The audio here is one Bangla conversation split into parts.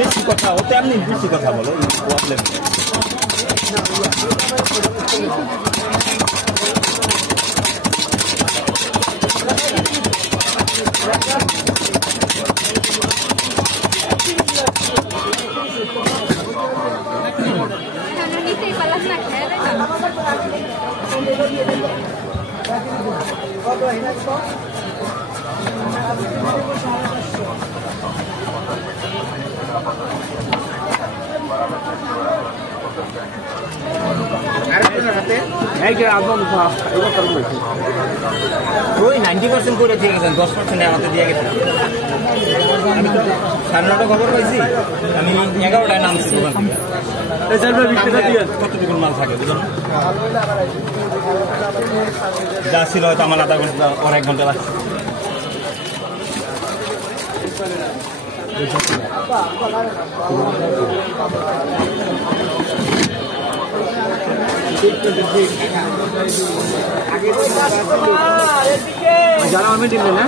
বেশি কথা ওতে আপনি বেশি কথা বলো প্রবলেম ওই 90% করে দিয়ে গেছেন 10% আমাদের দিয়ে গেছেন আমি তো 9:30 খবর পাইছি আমি 11টায় নামছি দোকান থেকে কতটুকু মাল থাকে বুঝলেন যা ছিল হয়তো আমার আধা ঘন্টা আর 1 ঘন্টা লাগছে যারা আমি দিল না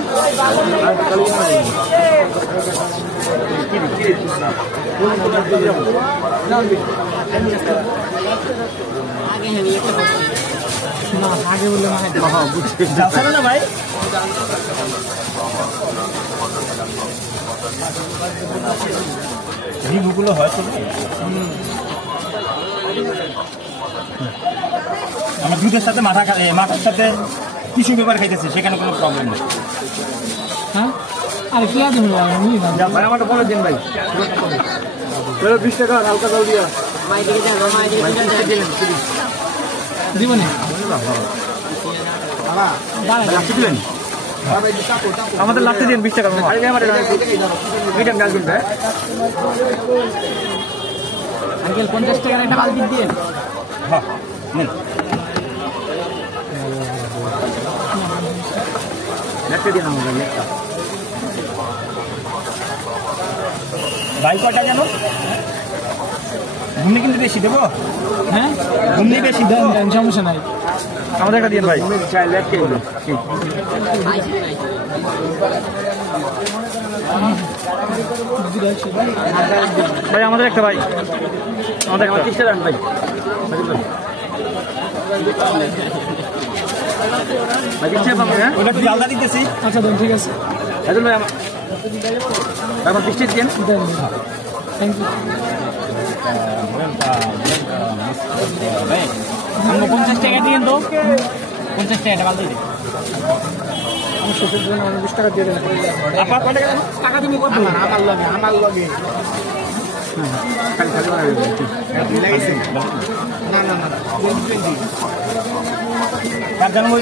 আগে বললে মানে না ভাই রিগুলো হয়তো আমার দুধের সাথে মাথার সাথে কিছু ব্যাপার খাইতেছে সেখানে কোনো প্রবলেম নেই হ্যাঁ আরে কি আছে ভাই আমারটা বলে দিন ভাই 20 টাকা হালকা জল দিয়া দিবেন আমাদের লাস্টে দিন 20 টাকা মিডিয়াম ডাল দিন ভাই আঙ্কেল 50 টাকার একটা বালতি দিন হ্যাঁ নিন নেটে দিন আমাদের নেটটা ভাই কয়টা জানো ঘুমনি কিন্তু বেশি দেবো হ্যাঁ ঘুমনি বেশি দেন সমস্যা নাই আমাদের একটা দিন ভাই চাই লেটকে ভাই আমাদের একটা ভাই আমাদের একটা 30 টাকা ভাই ওটা একটু জালদা দিতেছি আচ্ছা দেন ঠিক আছে ভাই আমার 20 টাকা দিন থ্যাংক ইউ আমরা 50 টাকা দিন তো 50 টাকা বাল দিই আমি ছোটের জন্য 20 টাকা দিয়ে দেন আপা কত টাকা টাকা তুমি কত আমার লাগে খালি খালি না কার জন্ম